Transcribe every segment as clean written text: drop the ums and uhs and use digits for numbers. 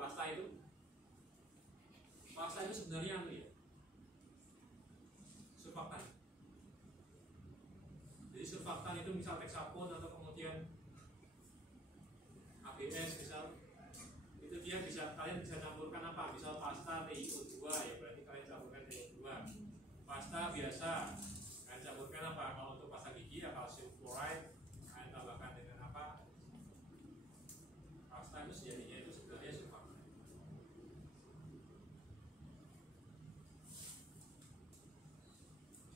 pasta itu? Pasta itu sebenarnya apa ya? Surfaktan. Jadi surfaktan itu misal hexapon atau kemudian ABS misal, itu dia bisa, kalian bisa campurkan apa? Misal pasta TiO2 ya, berarti kalian campurkan TiO2. Pasta biasa kalian campurkan apa? Kalau untuk pasta gigi ya kalsium fluoride, kalian tambahkan dengan apa? Pasta itu sejatinya itu sebenarnya surfaktan.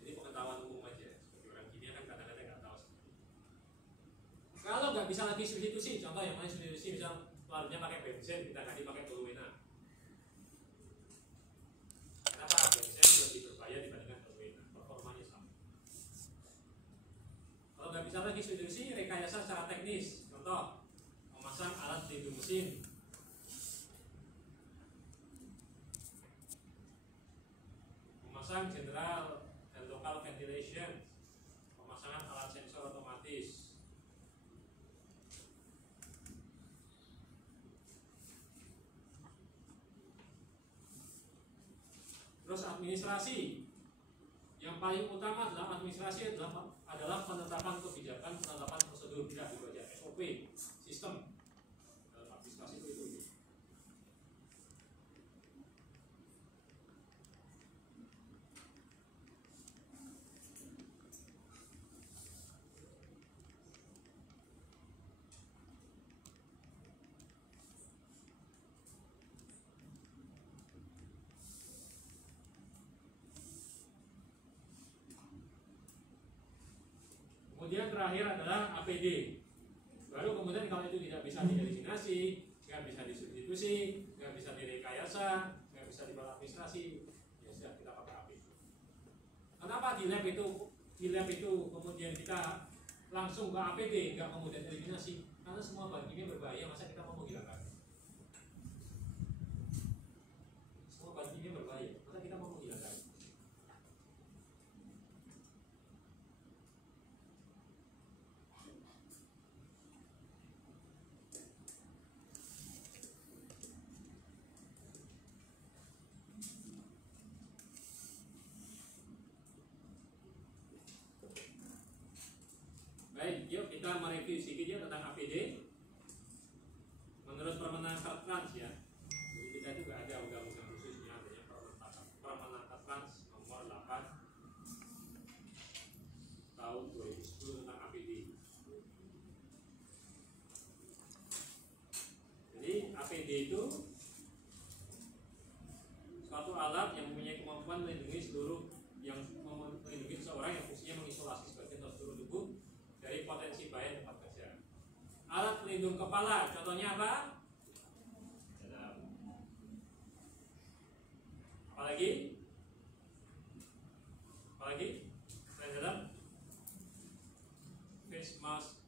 Jadi pengetahuan umum aja, seperti orang kimia kan kadang-kadang nggak tahu. Kalau nggak bisa lagi substitusi, contoh yang lain substitusi, misal lalunya pakai benzen, kita ganti pakai toluena. Kenapa? Benzen lebih berbahaya dibandingkan toluena, performanya sama. Kalau nggak bisa lagi substitusi, rekayasa secara teknis, contoh memasang alat pelindung mesin, memasang general dan local ventilation, pemasangan alat sensor otomatis. Terus administrasi, yang paling utama adalah administrasi adalah penetapan kebijakan, penetapan prosedur, tidak gitu aja, SOP, sistem. Dalam administrasi itu. Kemudian terakhir adalah APD. Baru kemudian kalau itu tidak bisa dieliminasi, nggak bisa disubstitusi, nggak bisa direkayasa, nggak bisa dibawa administrasi, ya sudah kita pakai APD. Kenapa di lab itu kemudian kita langsung ke APD, nggak kemudian eliminasi? Karena semua bahan kimia berbahaya, masa kita mau menghilangkan? Semua bahan kimia berbahaya, masa kita mau menghilangkan? Baik, yuk kita mereview sedikit ya tentang APD. Menurut Permenaker Trans ya, jadi kita juga ada undang-undang khususnya, adanya Permenaker Trans nomor 8 tahun 2010 tentang APD. Jadi APD itu suatu alat yang mempunyai kemampuan melindungi seseorang yang fungsinya mengisolasi sebagian atau seluruh tubuh dari potensi bahaya tempat kerja. Alat pelindung kepala, contohnya apa? Apalagi? Selain dalam? Face mask.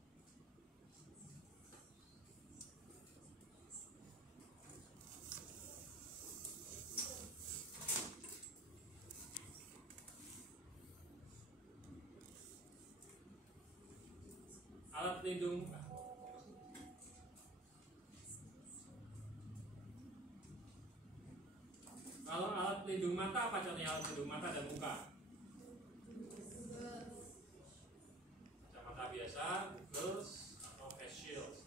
Alat pelindung kalau alat pelindung mata apa contohnya alat pelindung mata dan muka? Kacamata biasa, goggles atau face shield.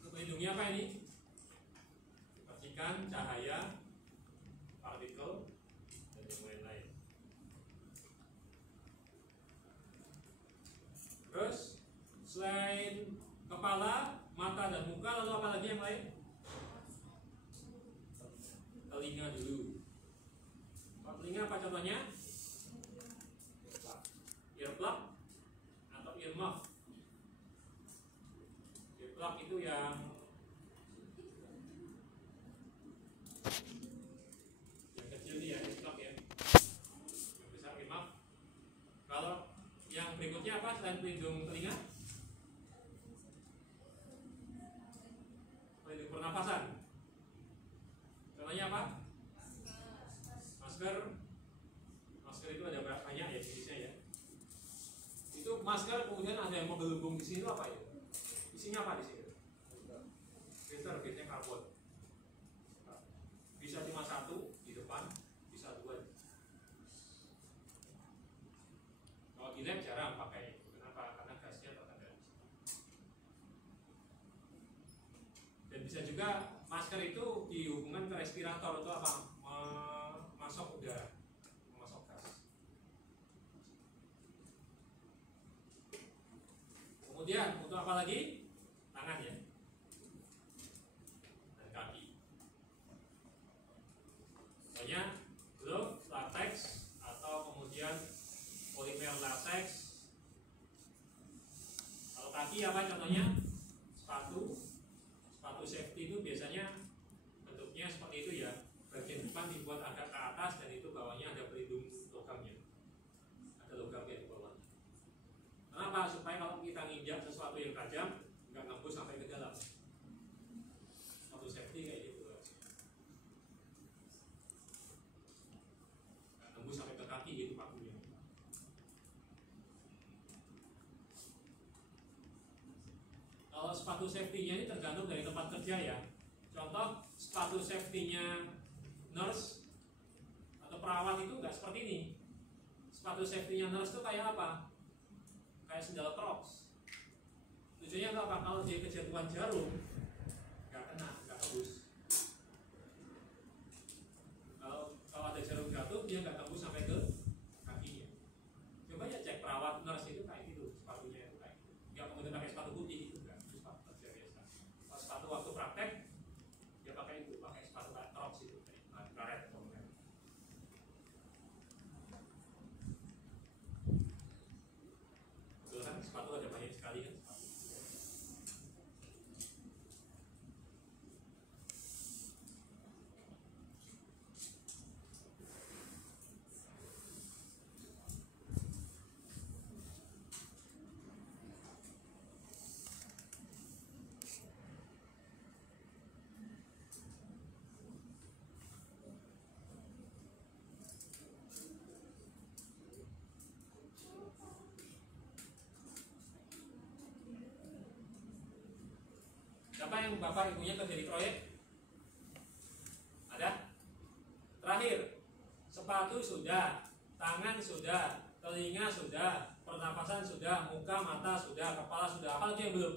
Untuk melindungi apa ini? Percikan, cahaya, partikel, dan yang lain-lain. Terus selain kepala, mata dan muka, lalu apa lagi yang lain? Telinga dulu. Kalau telinga apa contohnya? Earplug atau earmuff. Earplug itu yang kecil nih ya, earplug ya. Yang besar earmuff. Kalau yang berikutnya apa selain pelindung telinga? Pelindung pernafasan. Contohnya apa? Masker. Masker itu ada banyak ya jenisnya ya. Itu masker kemudian ada yang menggelembung di sini itu apa ya? Isinya apa di sini? Filter, bitnya karbon. Bisa cuma satu di depan, bisa dua. Kalau di lab jarang pakai itu. Kenapa? Karena gasnya terkendali. Dan bisa juga masker itu dihubungkan ke respirator itu apa? Masuk udara, masuk gas. Kemudian untuk apa lagi? Tangan ya, dan kaki. Contohnya glove, latex, atau kemudian polimer latex. Kalau kaki apa contohnya? Sepatu safety itu biasanya bentuknya seperti itu ya. Bagian depan dibuat agak ke atas dan itu bawahnya ada pelindung logamnya. Ada logamnya di bawah. Kenapa? Supaya kalau kita nginjak sesuatu yang tajam nggak nembus sampai ke dalam. Sepatu safety kayak gitu. Nggak nembus sampai ke kaki gitu pakunya. Kalau sepatu safety-nya ini tergantung dari tempat kerja ya. Contoh sepatu safety-nya nurse atau perawat itu nggak seperti ini. Sepatu safety-nya nurse itu kayak apa? Kayak sendal Crocs. Tujuannya apa? Kalau dia kejatuhan jarum, nggak kena, nggak tembus. Kalau ada jarum jatuh, dia nggak tembus sampai ke kakinya. Coba ya cek perawat nurse itu kayak gitu, sepatunya itu kayak gitu. Nggak kemudian pakai sepatu putih itu nggak, itu sepatu kerja biasa. Kalau sepatu waktu praktek, dia pakai itu, pakai sepatu kayak Crocs itu, karet atau bukan. Betul kan? Sepatu ada banyak sekali kan? Siapa yang bapak ibunya kerja di proyek? Ada? Terakhir, sepatu sudah, tangan sudah, telinga sudah, pernapasan sudah, muka, mata sudah, kepala sudah. Apa lagi yang belum?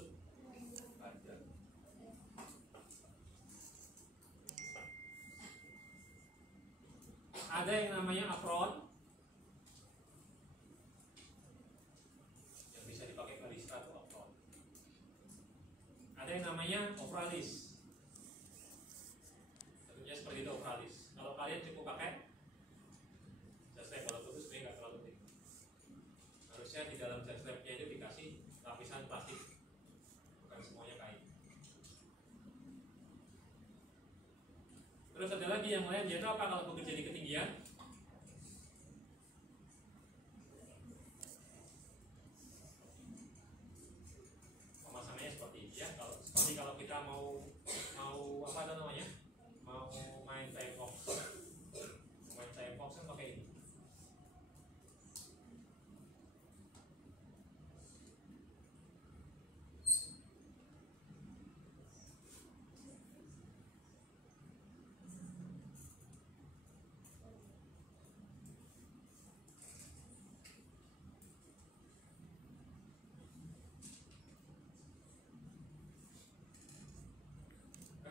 Ada yang namanya apron, yang bisa dipakai barista atau apron. Ada yang namanya overalis. Tentunya seperti itu overalis. Kalau kalian cukup pakai jas lab, kalau itu sebenarnya nggak terlalu penting. Harusnya di dalam jas labnya itu dikasih lapisan plastik, bukan semuanya kain. Terus ada lagi yang lain, yaitu apa kalau bekerja di ketinggian? Pemasangannya seperti ini ya. Kalau kita mau apa namanya? Mau main time box kan pakai ini.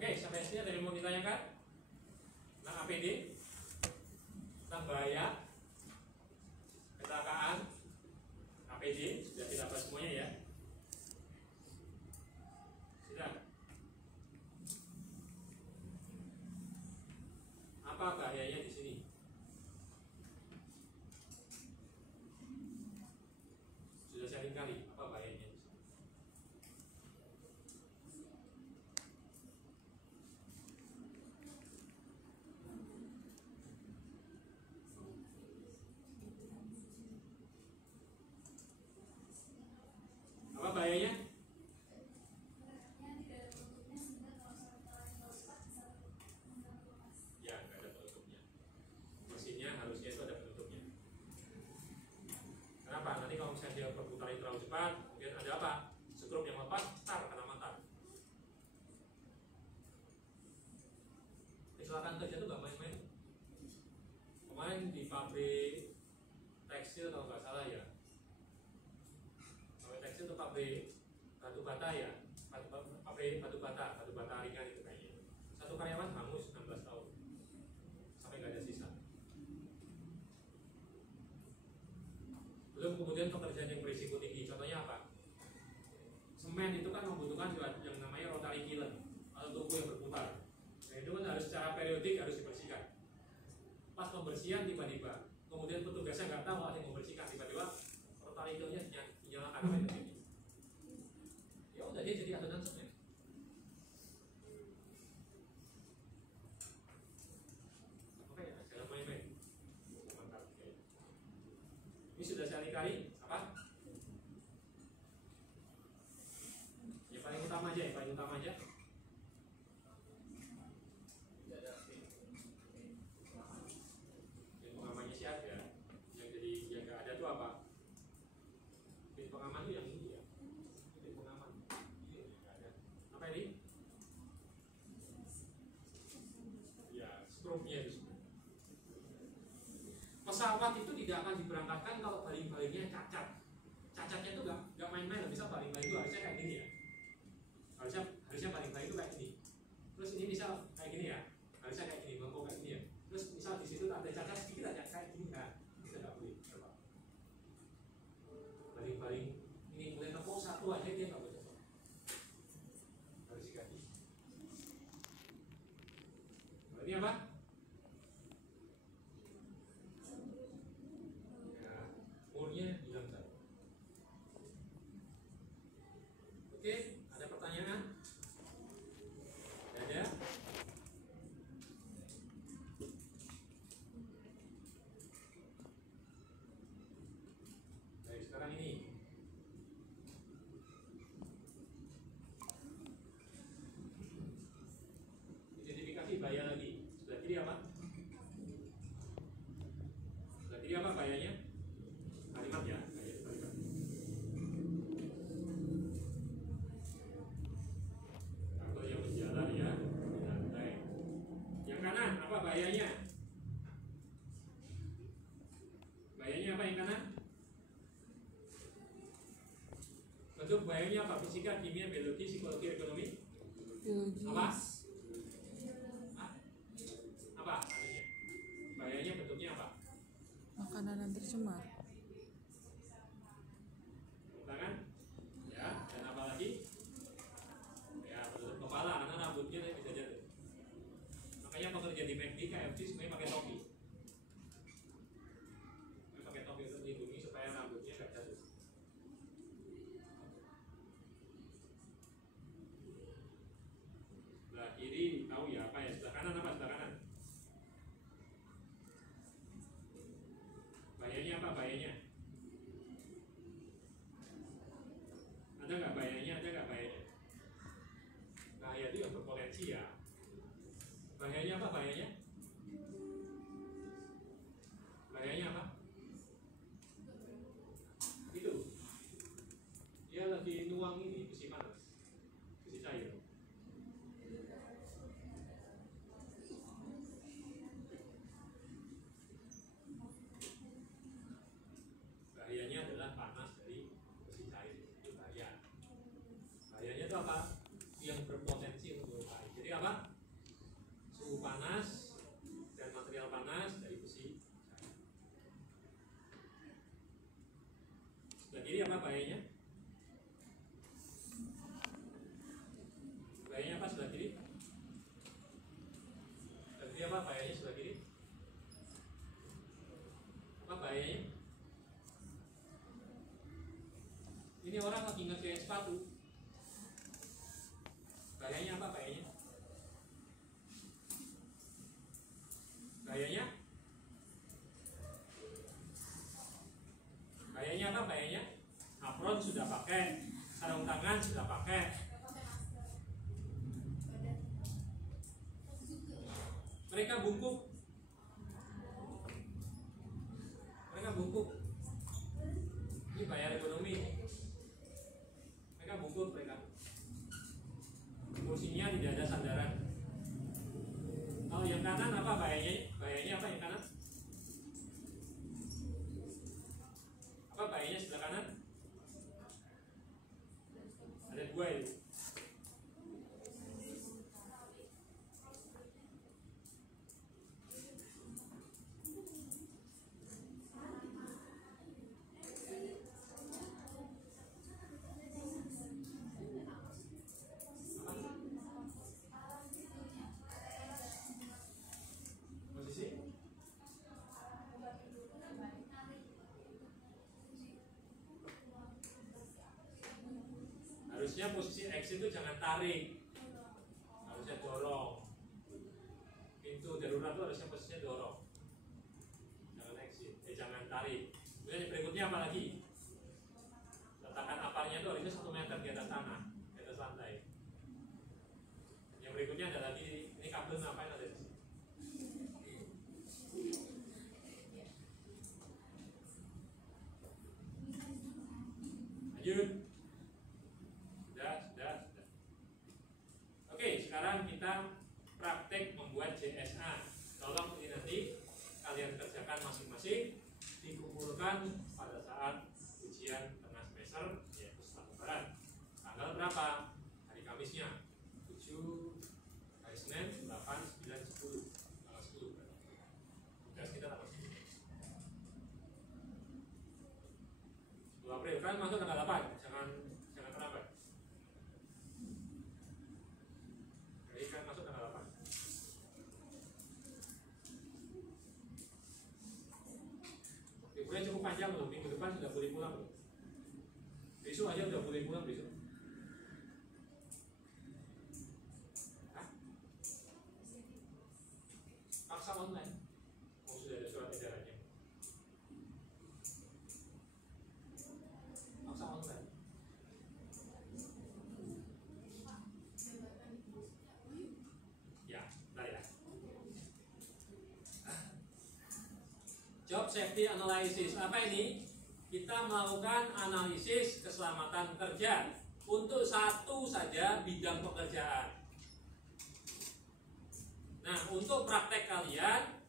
Oke, sampai sini ada yang mau ditanyakan tentang APD, tentang bahaya, kecelakaan, APD sudah kita bahas semuanya ya. Sudah. Apa bahayanya di sini? Sudah sering kali. Apa bahayanya di sini? Apa bahayanya? Ya, nggak ada penutupnya. Mesinnya harusnya itu ada penutupnya. Kenapa? Nanti kalau misalnya dia berputar terlalu cepat, kemudian ada apa? Skrup yang lepas, tar kena kecelakaan kerja itu nggak main-main. Kemarin di pabrik tekstil kalau nggak salah ya, pabrik tekstil itu pabrik batu bata ya, pabrik batu bata ringan itu kayaknya. Satu karyawan hangus 16 tahun sampai nggak ada sisa. Belum kemudian pekerjaan yang berisiko tinggi. Contohnya apa? Semen itu kan membutuhkan yang namanya rotary kiln atau tuku yang berputar. Nah, itu kan harus secara periodik harus dibersihkan. Pas pembersihan tiba-tiba, kemudian petugasnya nggak tahu ada yang membersihkan, tiba-tiba rotary kilnnya dinyalakan apa itu? Ya udah dia jadi adonan semen. Oke, jangan main-main. Ini sudah saya kali apa? Yang paling utama aja, yang paling utama aja. Yang pengamannya siapa ya? Yang jadi yang nggak ada tuh apa? Yang pengaman itu yang ini ya. Yang pengaman. Ini nggak ada. Apa ini? Ya, stroke-nya itu. Pesawat itu tidak akan diberangkatkan kalau baling-balingnya cacat. Cacatnya itu nggak main-main. Misal baling-baling itu harusnya kayak gini ya. Harusnya baling-baling itu kayak gini. Terus ini misal kayak gini ya. Harusnya kayak gini, bangkok kayak gini ya. Terus misal di situ ada cacat sedikit aja kayak gini kan. Kita nggak boleh. Coba. Baling-baling ini mulai tepuk satu aja dia nggak boleh. Harus diganti. Ini apa? Murnya hilang satu. Oke, ada pertanyaan? Tidak ada? Baik, sekarang ini. Identifikasi bahaya lagi. Sebelah kiri apa? Sebelah kiri apa bahayanya? Kalimat ya, kalimat. Kalau yang berjalan ya, santai. Yang kanan apa bahayanya? Bahayanya apa yang kanan? Bentuk bahayanya apa? Fisika, kimia, biologi, psikologi, ekonomi? Biologi. Apa? Apa artinya? Bahayanya bentuknya apa? Makanan yang tercemar. Tangan, ya, dan apa lagi? Ya, penutup kepala, karena rambutnya bisa jatuh. Makanya pekerja di McD, KFC semuanya pakai topi. Mereka pakai topi untuk melindungi supaya rambutnya nggak jatuh. Sebelah kiri tahu ya apa ya? Sebelah kanan apa? Sebelah kanan. Bahayanya apa? Bahayanya? Ada nggak bahayanya? Ada nggak bahayanya? Bahaya itu yang berpotensi ya. Bahayanya apa? Bahayanya? Bahayanya apa? Itu. Dia lagi nuang ini besi panas, besi cair. Bahayanya adalah panas dari besi cair. Itu bahaya. Bahayanya itu apa? Yang berpotensi untuk melukai. Jadi apa? Suhu panas dan material panas dari besi cair. Sebelah kiri apa bahayanya? Bahayanya apa sebelah kiri? Sebelah kiri apa bahayanya sebelah kiri? Apa bahayanya? Ini orang lagi ngerjain sepatu. Bahayanya apa bahayanya? Bahayanya? Bahayanya apa bahayanya? Apron sudah pakai, sarung tangan sudah pakai. Mereka bungkuk. Mereka bungkuk. Ini bayar ekonomi. Mereka bungkuk mereka. Kursinya tidak ada sandaran. Kalau yang 2 itu. Posisi harusnya posisi X itu jangan tarik, harusnya dorong. Pintu darurat itu harusnya posisinya dorong, jangan exit, jangan tarik. Kemudian yang berikutnya apa lagi? Letakkan aparnya itu harusnya 1 meter di atas tanah, di atas lantai. Yang berikutnya ada lagi, ini kabel ngapain ada di sini? Lanjut. Sudah. Oke, sekarang kita praktek membuat JSA. Tolong ini nanti kalian kerjakan masing-masing, dikumpulkan pada saat ujian tengah semester, yaitu setelah lebaran. Tanggal berapa? Hari Kamisnya 7, hari Senin 8, 9, 10. Tanggal 10. Tugas kita tanggal 10. 10 April kan masuk tanggal 8. Jangan terlambat. Jadi kan masuk tanggal 8. Liburnya cukup panjang loh, minggu depan sudah boleh pulang loh. Besok aja udah boleh pulang besok. Hah? Paksa online. Oh, sudah ada surat edarannya. Paksa online. Ya, bentar ya. Job safety analysis. Apa ini? Kita melakukan analisis keselamatan kerja untuk satu saja bidang pekerjaan. Nah, untuk praktek kalian,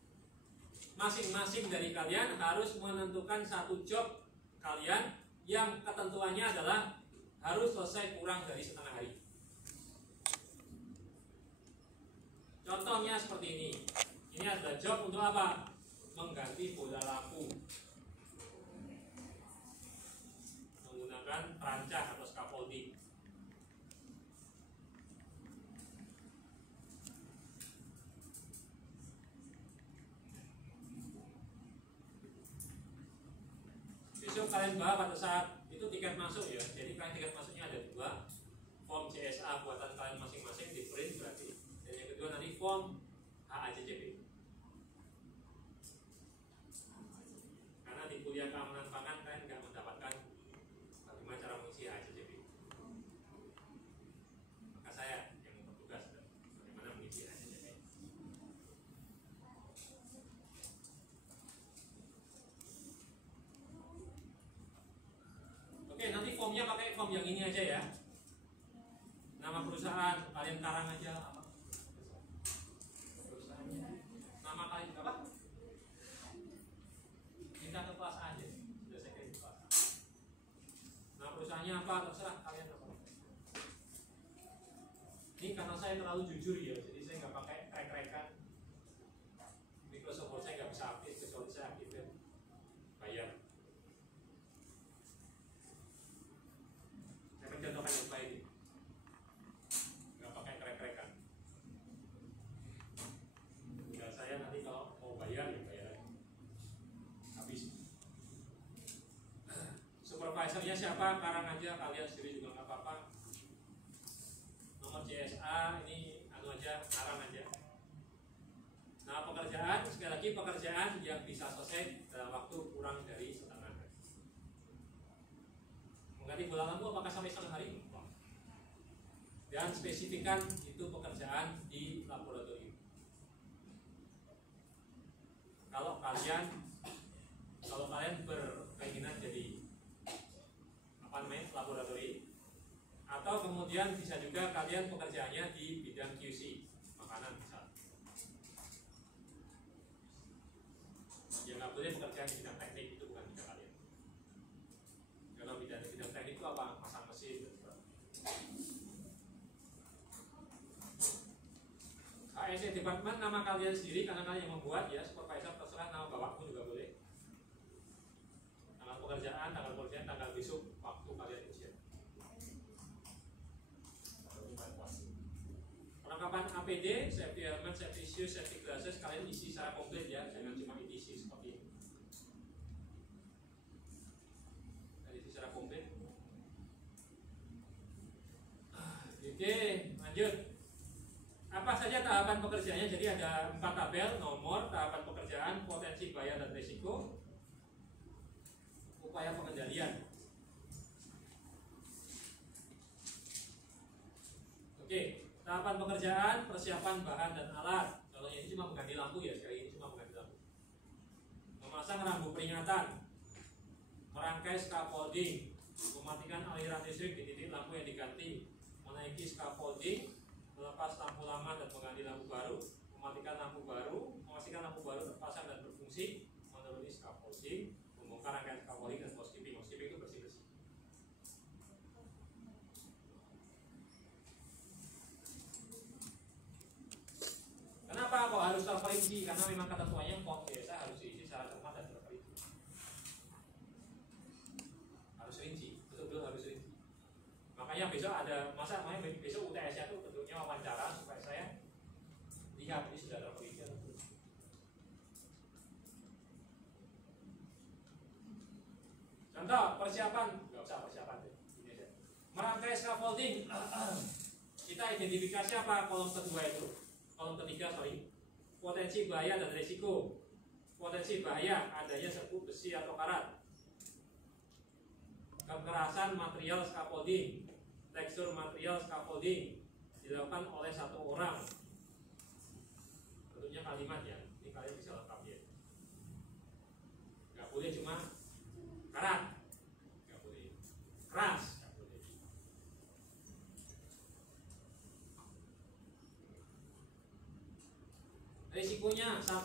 masing-masing dari kalian harus menentukan satu job kalian yang ketentuannya adalah harus selesai kurang dari setengah hari. Contohnya seperti ini. Ini adalah job untuk apa? Mengganti bola lampu menggunakan perancah atau scaffolding. Besok kalian bawa pada saat itu tiket masuk ya. Jadi kalian tiket masuknya ada 2. Form CSA buatan kalian masing-masing di print berarti. Dan yang kedua nanti form HACCP. Karena di kuliah keamanan pangan kalian nggak mendapatkan bagaimana cara mengisi HACCP. Maka saya yang bertugas bagaimana mengisi HACCP. Oke, nanti formnya pakai form yang ini aja ya. Nama perusahaan kalian karang aja apa? Perusahaannya. Nama kalian apa? Minta ke kelas A aja. Sudah saya kirim ke kelas A. Nama perusahaannya apa? Terserah kalian apa. Ini karena saya terlalu jujur ya, jadi saya nggak pakai track-trackan. Microsoft Word saya nggak bisa aktif kecuali saya aktifin bayar. Saya mencontohkan yang baik ini. Nggak pakai track-trackan. Tinggal saya nanti kalau mau bayar ya bayar aja. Habis. Supervisornya siapa? Karang aja, kalian sendiri juga nggak apa-apa. Nomor CSA ini anu aja, karang aja. Nah, pekerjaan, sekali lagi pekerjaan yang bisa selesai dalam waktu kurang dari setengah hari. Mengganti bola lampu apakah sampai setengah hari? Dan spesifikan itu pekerjaan di laboratorium. Kalau kalian berkeinginan jadi laboratorium, atau kemudian bisa juga kalian pekerjaannya di bidang QC, makanan misal. Ya nggak boleh pekerjaan di bidang teknik, itu bukan bidang kalian. Kalau bidang teknik itu apa? Masang mesin. nama kalian sendiri karena kalian yang membuat ya. Supervisor terserah, nama bapakmu juga boleh. Tanggal pekerjaan, tanggal besok, waktu kalian ujian. Perlengkapan APD, safety helmet, safety shoes, safety glasses kalian isi secara komplit ya, jangan cuma isi seperti ini. Kalian isi secara komplit. Oke, lanjut. Apa saja tahapan pekerjaannya? Jadi ada 4 tabel, nomor, tahapan pekerjaan, potensi bahaya dan risiko, upaya pengendalian. Oke, tahapan pekerjaan, persiapan bahan dan alat. Contohnya ini cuma mengganti lampu ya, sekali ini cuma mengganti lampu. Memasang rambu peringatan, merangkai scaffolding, mematikan aliran listrik di titik lampu yang diganti, menaiki scaffolding, melepas lampu lama dan mengganti lampu baru, mematikan lampu baru, memastikan lampu baru terpasang dan berfungsi, menuruni scaffolding, membongkar rangkaian scaffolding dan housekeeping. Housekeeping itu bersih-bersih. Kenapa kok harus terperinci? Karena memang ketentuannya kok biasa harus diisi secara cermat dan terperinci. Harus rinci, betul-betul harus rinci. Makanya besok ada besok UTS-nya itu bentuknya wawancara supaya saya lihat ini sudah terperinci atau belum. Contoh persiapan, nggak usah persiapan deh. Ini aja. Merangkai scaffolding. Kita identifikasi apa kolom kedua itu? Kolom ketiga sorry. Potensi bahaya dan risiko. Potensi bahaya adanya serbuk besi atau karat. Kekerasan material scaffolding, tekstur material scaffolding dilakukan oleh 1 orang. Tentunya kalimat ya, ini kalian bisa lengkap ya. Gak boleh cuma karat, gak boleh keras, gak boleh. Risikonya 1,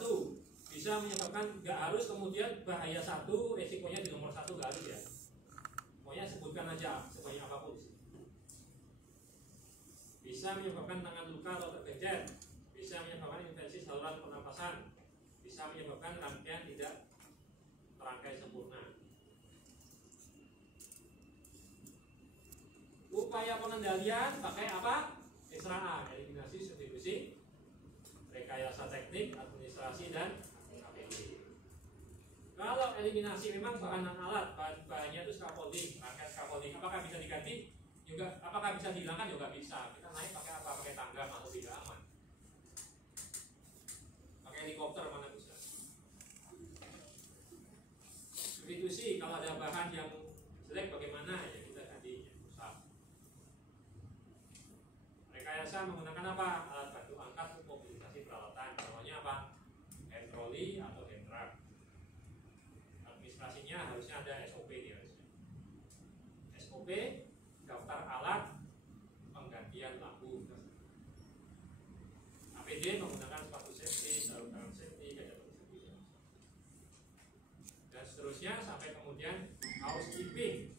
bisa menyebabkan, gak harus kemudian bahaya 1, risikonya di nomor 1 gak harus ya. Pokoknya sebutkan aja sebanyak apapun di sini. Bisa menyebabkan tangan luka atau tergencet, bisa menyebabkan infeksi saluran pernapasan, bisa menyebabkan rangkaian tidak terangkai sempurna. Upaya pengendalian pakai apa? SRA, eliminasi, substitusi, rekayasa teknik, administrasi dan APD. Kalau eliminasi memang bahan dan alat, bahannya itu scaffolding, rangkaian scaffolding. Apakah bisa diganti? Juga, apakah bisa dihilangkan? Juga bisa. Kita naik pakai apa? Pakai tangga, masuk tidak aman. Pakai helikopter mana bisa. Substitusi, kalau ada bahan yang jelek bagaimana? Ya kita ganti. Rusak. Rekayasa menggunakan apa? Alat bantu angkat untuk mobilisasi peralatan. Contohnya apa? Hand trolley atau hand truck. Administrasinya harusnya ada SOP nih harusnya. SOP, daftar alat, penggantian lampu. APD menggunakan sepatu safety, sarung tangan safety, gaya safety, dan seterusnya sampai kemudian housekeeping.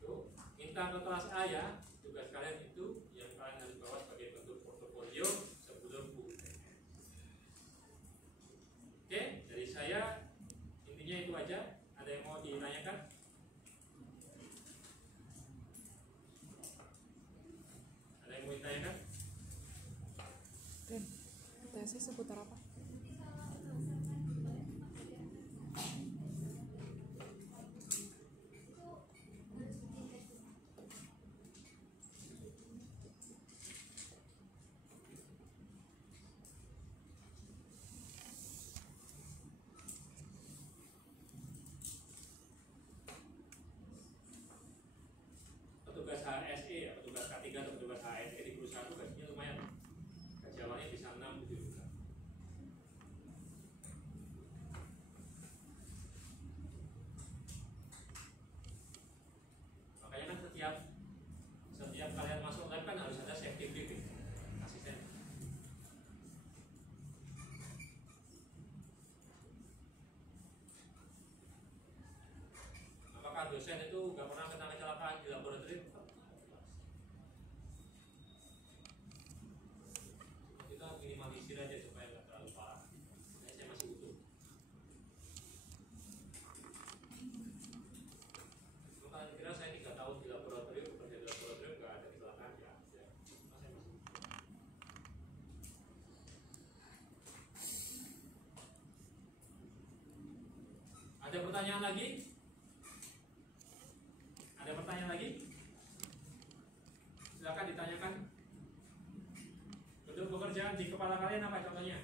Itu minta ke kelas A ya. Tugas kalian itu yang kalian harus bawa sebagai bentuk portofolio sebelum UTS. Oke, dari saya intinya itu aja. Ada yang mau ditanyakan? Ada yang mau ditanyakan? Ren, tesnya seputar apa? dosen itu nggak pernah kena kecelakaan di laboratorium. Kita minimalisir aja supaya nggak terlalu parah. Saya masih utuh. Kalian kira saya 3 tahun di laboratorium, bekerja di laboratorium nggak ada kecelakaan ya? Saya masih utuh. Ada pertanyaan lagi? Ada pertanyaan lagi? Silakan ditanyakan. Bentuk pekerjaan di kepala kalian apa contohnya?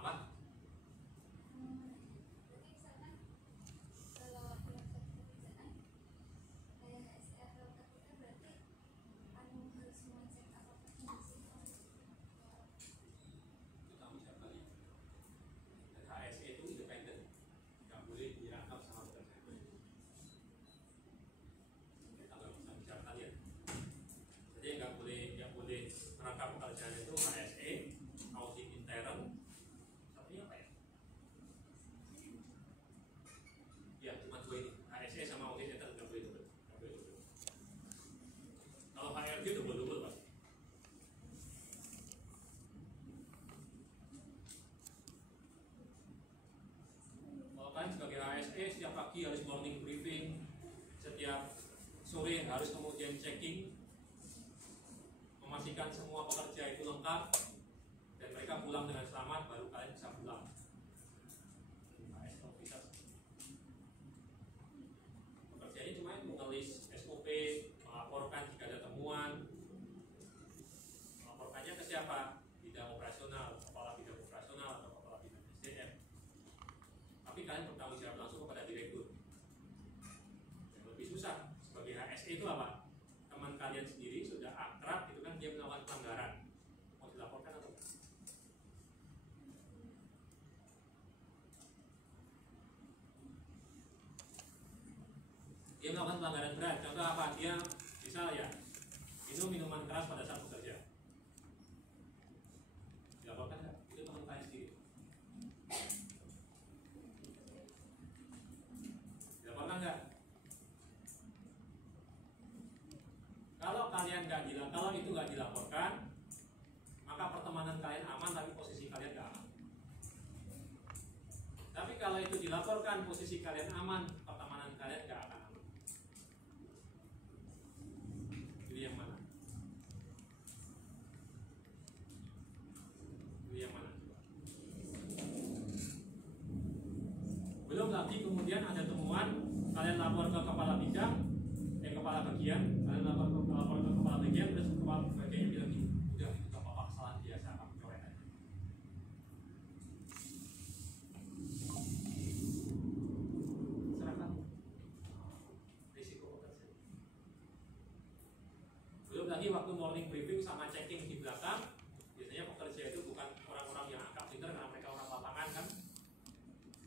Apa? Kita bisa balik. Dan HSE itu independen, nggak boleh dirangkap sama pekerjaan. Kita nggak bisa bicara kalian. Jadi nggak boleh merangkap pekerjaan itu HSE, audit intern, satunya apa ya? Ya cuma 2 ini, HSE sama audit intern nggak boleh double. Kalau HRD double pasti. Kalau kalian sebagai HSE setiap pagi harus morning briefing, setiap sore harus kemudian checking, memastikan semua pekerja itu lengkap dan mereka pulang dengan selamat, baru kalian bisa pulang. HSE officer. Pekerjanya cuma menulis SOP, melaporkan jika ada temuan. Melaporkannya ke siapa? Bidang operasional, kepala bidang operasional atau kepala bidang SDM. Tapi kalian bertanggung jawab langsung kepada direktur. Yang lebih susah sebagai HSE itu apa? Teman kalian sendiri sudah akrab, itu kan dia melakukan pelanggaran, mau dilaporkan atau enggak? Dia melakukan pelanggaran berat. Contoh apa? Dia misal ya minum minuman keras pada saat bekerja. Dilaporkan enggak? Itu teman kalian sendiri. Dilaporkan enggak? Kalau itu nggak dilaporkan, maka pertemanan kalian aman, tapi posisi kalian nggak aman. Tapi kalau itu dilaporkan, posisi kalian aman, pertemanan kalian nggak akan aman. Pilih yang mana? Pilih yang mana? Belum lagi kemudian ada temuan, kalian lapor ke kepala bidang, kepala bagian, kalian lapor ke kepala bagian, terus kepala bagiannya bilang gini, udah itu gak apa-apa, kesalahan biasa, kamu coret aja. Serahkan risiko pekerjaan. Belum lagi waktu morning briefing sama checking di belakang, biasanya pekerja itu bukan orang-orang yang angkat pinter karena mereka orang lapangan kan.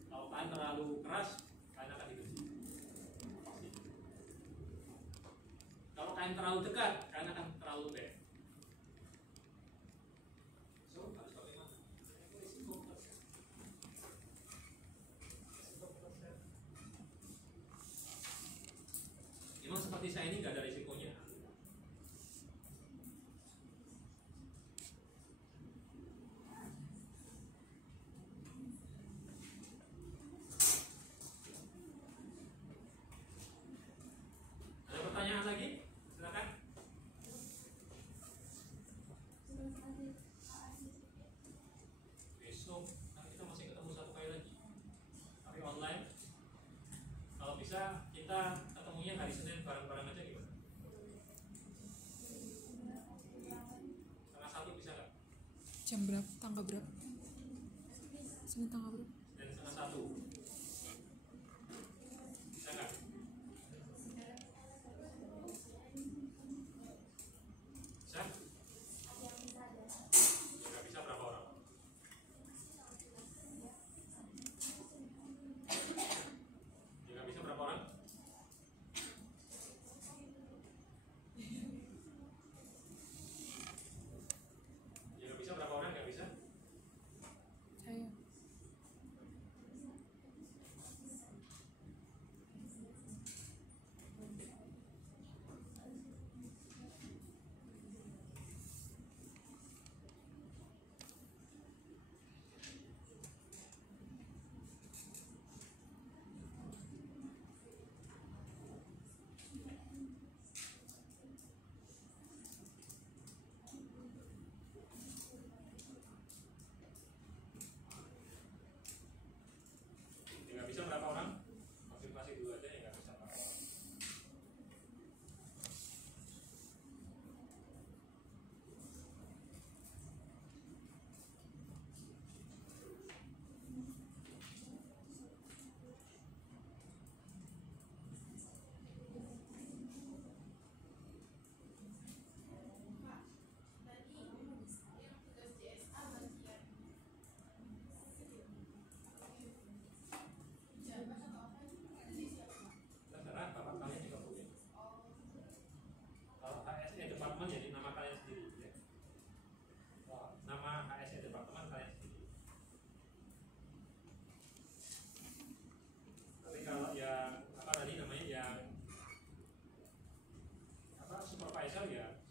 Kalau kalian terlalu keras, kalian akan dibenci. Kalau kalian terlalu dekat, kalian akan terlalu bad. So, harus bagaimana? Risiko pekerjaan. Memang seperti saya ini nggak ada risikonya. Ada pertanyaan lagi? Silakan. Jam berapa? Tanggal berapa? Senin tanggal berapa? Dan setengah satu. Bisa nggak? Bisa? Nggak bisa berapa orang? Ya nggak bisa berapa orang? Ya nggak bisa berapa orang? Nggak bisa? Saya. Ya nggak bisa berapa orang? Konfirmasi dulu aja ya nggak bisa berapa orang. Terserah, Bapak kalian juga boleh. Kalau HSE departemen jadi nama kalian sendiri ya. Nama HSE departemen kalian sendiri. Tapi kalau yang apa tadi namanya yang apa supervisor ya